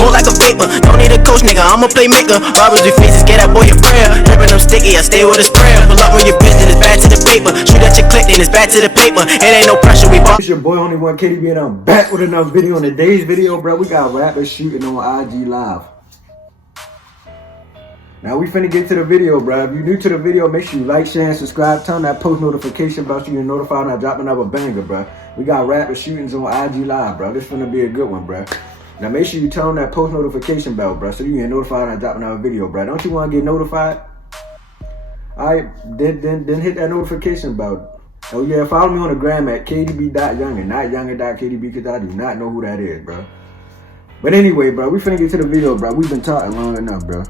smoke like a vapor. Don't need a coach, nigga, I'm a playmaker. Robbers with faces, get that boy a prayer. Drippin' them sticky, I stay with a sprayer. Pull up on your bitch, then it's back to the paper. Shoot at your click, then it's back to the paper. It ain't no pressure, we bought. It's your boy Only One KDB, and I'm back with another video. On today's video, bro, we got rappers shooting on IG Live. Now we finna get to the video, bro. If you're new to the video, make sure you like, share, and subscribe. Turn that post notification bell so you're notified when I drop another banger, bro. We got rappers shootings on IG Live, bro. This finna be a good one, bro. Now make sure you turn on that post notification bell, bro, so you get notified when I drop another video, bro. Don't you want to get notified? Alright, then hit that notification bell. Oh yeah, follow me on the gram at kdb.younger, not younger.kdb, because I do not know who that is, bro. But anyway, bro, we finna get to the video, bro. We've been talking long enough, bro.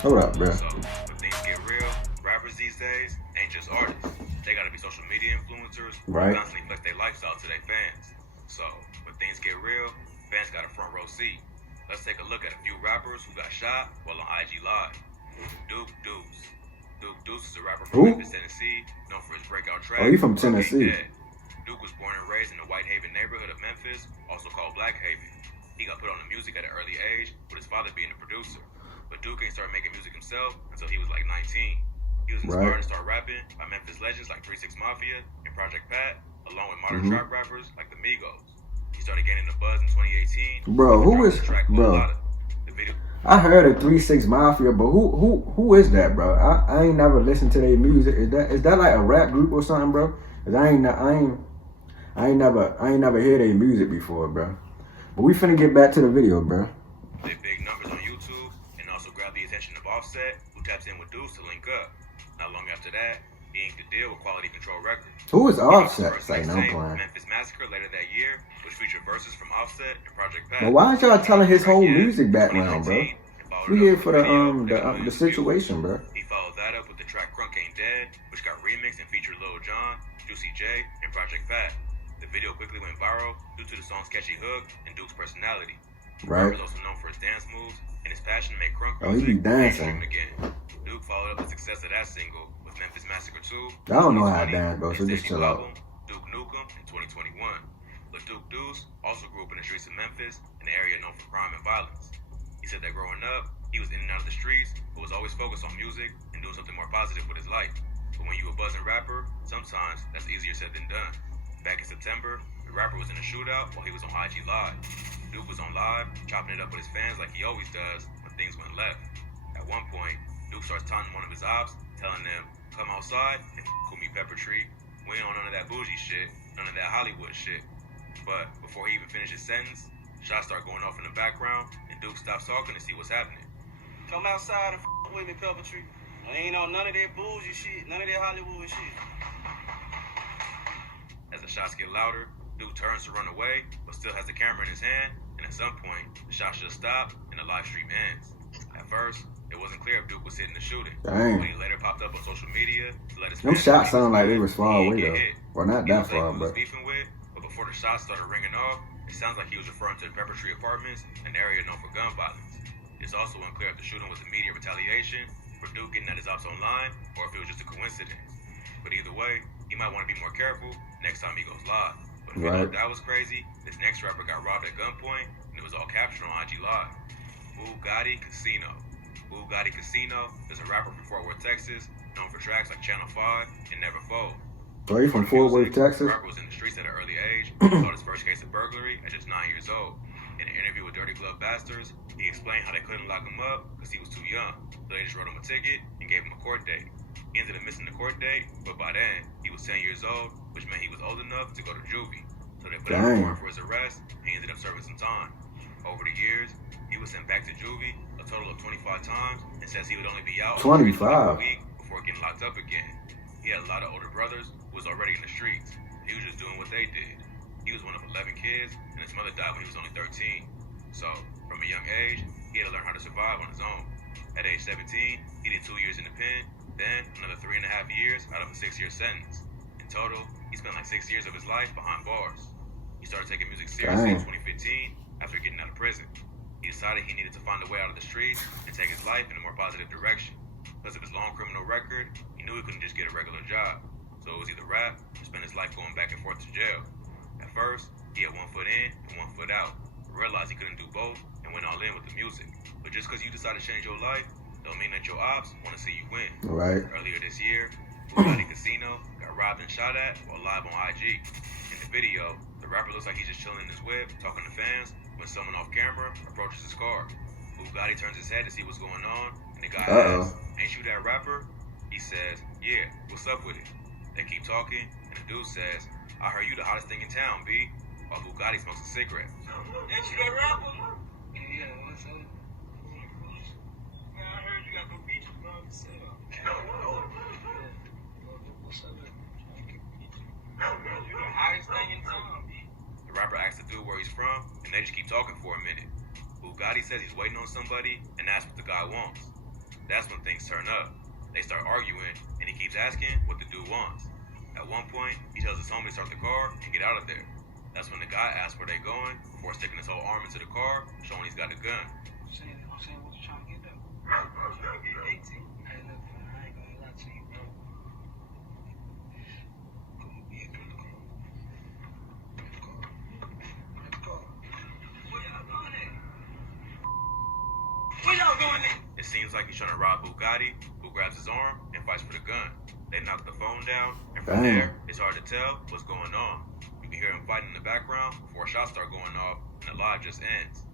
Hold up, bro. So when things get real, rappers these days ain't just artists. They gotta be social media influencers who constantly flex their lifestyle to their fans. So when things get real, fans got a front row seat. Let's take a look at a few rappers who got shot while on IG Live. Duke Deuce. Duke Deuce is a rapper from Memphis, Tennessee, known for his breakout track. Oh, you from Tennessee? Duke was born and raised in the Whitehaven neighborhood of Memphis, also called Black Haven. He got put on the music at an early age, with his father being a producer. But Duke ain't started making music himself until he was like 19. He was inspired to start rapping by Memphis legends like 3 6 Mafia and Project Pat, along with modern trap rappers like the Migos. He started gaining the buzz in 2018. Bro, who is bro? I heard of 3 6 Mafia, but who is that, bro? I ain't never listened to their music. Is that like a rap group or something, bro? Cause I ain't never heard their music before, bro. But we finna get back to the video, bro. They big numbers on YouTube and also grab the attention of Offset, who taps in with Deuce to link up. Not long after that, he inked a deal with Quality Control Records. Who is Offset? Like, no plan. Memphis Massacre later that year, which featured verses from Offset and Project Pat. But why aren't y'all telling his whole music background, bro? We here for the situation, bro. He followed that up with the track Crunk Ain't Dead, which got remixed and featured Lil Jon, Juicy J, and Project Pat. The video quickly went viral due to the song's catchy hook and Duke's personality. Right. Duke was also known for his dance moves and his passion to make crunk music. Oh, he be dancing again. Duke followed up the success of that single with Memphis Massacre 2. I don't know how to dance, bro, so just chill out. Duke Nukem in 2021. But Duke Deuce also grew up in the streets of Memphis, an area known for crime and violence. He said that growing up, he was in and out of the streets, but was always focused on music and doing something more positive with his life. But when you a buzzing rapper, sometimes that's easier said than done. Back in September, the rapper was in a shootout while he was on IG Live. Duke was on live, chopping it up with his fans like he always does when things went left. At one point, Duke starts taunting one of his ops, telling them, "Come outside and with me, Pepper Tree. We ain't on none of that bougie shit, none of that Hollywood shit." But before he even finished his sentence, shots start going off in the background, and Duke stops talking to see what's happening. "Come outside and with me, Pepper Tree. I ain't on none of that bougie shit, none of that Hollywood shit." As the shots get louder, Duke turns to run away, but still has the camera in his hand, and at some point, the shots just stop, and the live stream ends. At first, it wasn't clear if Duke was hitting the shooting, but he later popped up on social media to let his fans know. Them shots sound like they was far away, though. Well, not that far, but... But before the shots started ringing off, it sounds like he was referring to the Pepper Tree Apartments, an area known for gun violence. It's also unclear if the shooting was immediate retaliation for Duke getting at his ops online, or if it was just a coincidence. But either way, he might want to be more careful next time he goes live. But if you thought that was crazy, this next rapper got robbed at gunpoint, and it was all captured on IG Live. Bugatti Casino. Bugatti Casino is a rapper from Fort Worth, Texas, known for tracks like Channel 5 and Never Fold. Are you from Fort Worth, Texas? The rapper was in the streets at an early age, saw his first case of burglary at just 9 years old. In an interview with Dirty Glove Bastards, he explained how they couldn't lock him up because he was too young, so they just wrote him a ticket and gave him a court date. He ended up missing the court date, but by then, he was 10 years old, which meant he was old enough to go to juvie. So they put out a warrant for his arrest, and he ended up serving some time. Over the years, he was sent back to juvie a total of 25 times, and says he would only be out 25 a week before getting locked up again. He had a lot of older brothers who was already in the streets. He was just doing what they did. He was one of 11 kids, and his mother died when he was only 13. So, from a young age, he had to learn how to survive on his own. At age 17, he did 2 years in the pen, then another 3.5 years out of a 6-year sentence. In total, he spent like 6 years of his life behind bars. He started taking music seriously in 2015 after getting out of prison. He decided he needed to find a way out of the streets and take his life in a more positive direction. Because of his long criminal record, he knew he couldn't just get a regular job. So it was either rap or spend his life going back and forth to jail. At first, he had 1 foot in and 1 foot out. Realized he couldn't do both and went all in with the music. But just because you decide to change your life, don't mean that your ops want to see you win. Right. Earlier this year, Bugatti Casino got robbed and shot at while live on IG. In the video, the rapper looks like he's just chilling in his whip, talking to fans, when someone off camera approaches his car. Bugatti turns his head to see what's going on, and the guy asks, "Ain't you that rapper?" He says, "Yeah, what's up with it?" They keep talking, and the dude says, "I heard you the hottest thing in town, B," while Bugatti smokes a cigarette. Ain't you that rapper? Yeah, what's up? Man, I heard you got no beaches, bro. What's up? You the hottest thing in town, B. The rapper asks the dude where he's from, and they just keep talking for a minute. Bugatti says he's waiting on somebody and asks what the guy wants. That's when things turn up. They start arguing, and he keeps asking what the dude wants. At one point, he tells his homie to start the car and get out of there. That's when the guy asks where they going before sticking his whole arm into the car, showing he's got a gun. I'm saying what you trying to get though. I'm trying to get 18. Hey, look, I ain't gonna lie to you, bro. Come on, be a good car. Where y'all going at? Where y'all going at? It seems like he's trying to rob Bugatti, who grabs his arm and fights for the gun. They knock the phone down, and from there, it's hard to tell what's going on. You can hear him fighting in the background before shots start going off, and the live just ends.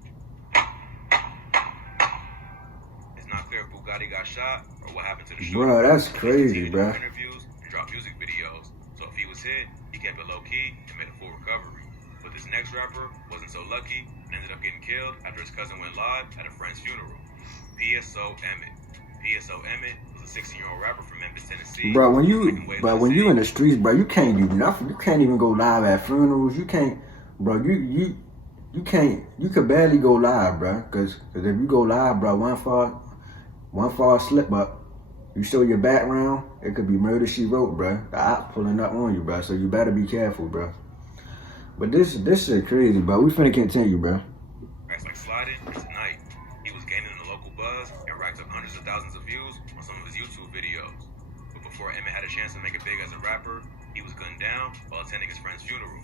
It's not clear if Bugatti got shot or what happened to the shooter. Bro, that's crazy, bro. Interviews and drop music videos, so if he was hit, he kept it low key and made a full recovery. But this next rapper wasn't so lucky and ended up getting killed after his cousin went live at a friend's funeral. PSO Emmett. PSO Emmett was a 16-year-old rapper from Memphis, Tennessee. Bro, when you in the streets, bro, you can't do nothing. You can't even go live at funerals. You can't, bro. You can't. You could barely go live, bro. Cause if you go live, bro, one fall slip up, you show your background, it could be murder she wrote, bro. The ops pulling up on you, bro. So you better be careful, bro. But this shit crazy, bro. We finna continue, bro. Acts like sliding, and tonight he was gaining a local buzz and racked up hundreds of thousands of views on some of his YouTube videos. But before Emmett had a chance to make it big as a rapper, he was gunned down while attending his friend's funeral.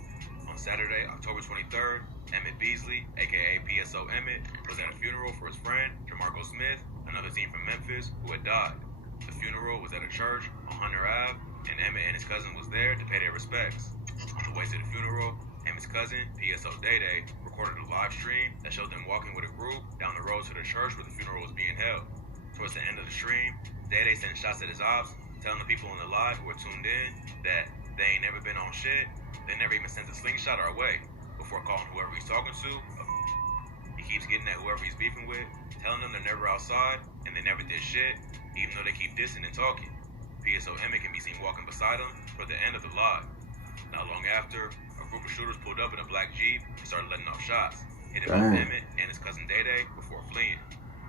On Saturday, October 23rd, Emmett Beasley, aka PSO Emmett, was at a funeral for his friend, Jamarco Smith, another teen from Memphis, who had died. The funeral was at a church on Hunter Ave, and Emmett and his cousin was there to pay their respects. On the way to the funeral, Emmett's cousin, PSO Day, recorded a live stream that showed them walking with a group down the road to the church where the funeral was being held. Towards the end of the stream, Day sent shots at his ops, telling the people on the live who were tuned in that they ain't never been on shit. They never even sent a slingshot our way before calling whoever he's talking to. He keeps getting at whoever he's beefing with, telling them they're never outside and they never did shit, even though they keep dissing and talking. PSO Emmett can be seen walking beside him toward the end of the live. Not long after, a group of shooters pulled up in a black Jeep and started letting off shots, hitting both Emmett and his cousin Day before fleeing.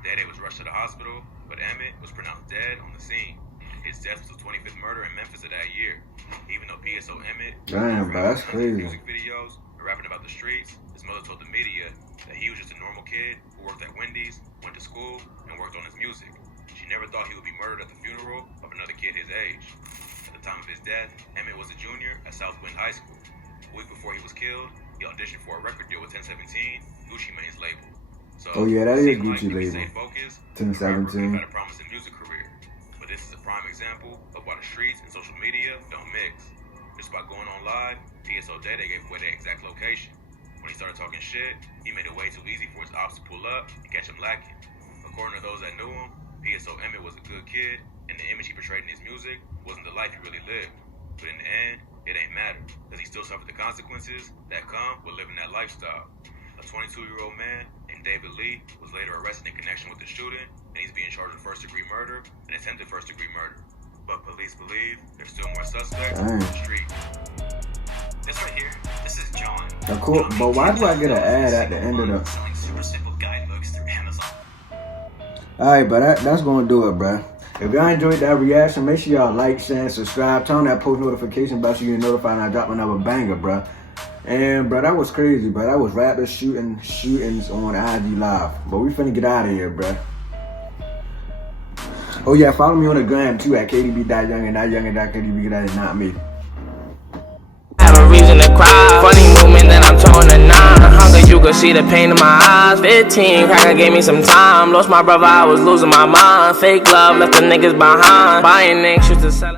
Day was rushed to the hospital, but Emmett was pronounced dead on the scene. His death was the 25th murder in Memphis of that year. Even though PSO Emmett that's crazy. Music videos and rapping about the streets, his mother told the media that he was just a normal kid who worked at Wendy's, went to school, and worked on his music. She never thought he would be murdered at the funeral of another kid his age. At the time of his death, Emmett was a junior at Southwind High School. A week before he was killed, he auditioned for a record deal with 1017, Gucci Mane's label. So, oh yeah, that is Gucci like label. 1017. Had a promising music career, but this is a prime example of why the streets and social media don't mix. Just by going on live, PSO Day gave away their exact location. When he started talking shit, he made it way too easy for his ops to pull up and catch him lacking. According to those that knew him, PSO Emmett was a good kid, and the image he portrayed in his music wasn't the life he really lived. But in the end, it ain't matter, because he still suffered the consequences that come with living that lifestyle. A 22-year-old man named David Lee was later arrested in connection with the shooting, and he's being charged with first-degree murder and attempted first-degree murder. But police believe there's still more suspects on the street. This right here, this is John. Of course, but why do I get an ad at the end of the... Selling super simple guidebooks through Amazon. Alright, but that's gonna do it, bruh. If y'all enjoyed that reaction, make sure y'all like, share, and subscribe. Turn on that post notification bell so you get notified when I drop another banger, bruh. And, bruh, that was crazy, bruh. That was rappers shootings on IG Live. But we finna get out of here, bruh. Oh, yeah, follow me on the gram, too, at KDB.Young and not Young and KDB. That is not me. Have a reason to cry. Funny moment. see the pain in my eyes. 15, cracker gave me some time. Lost my brother, I was losing my mind. Fake love left the niggas behind. Buying anxious to sell.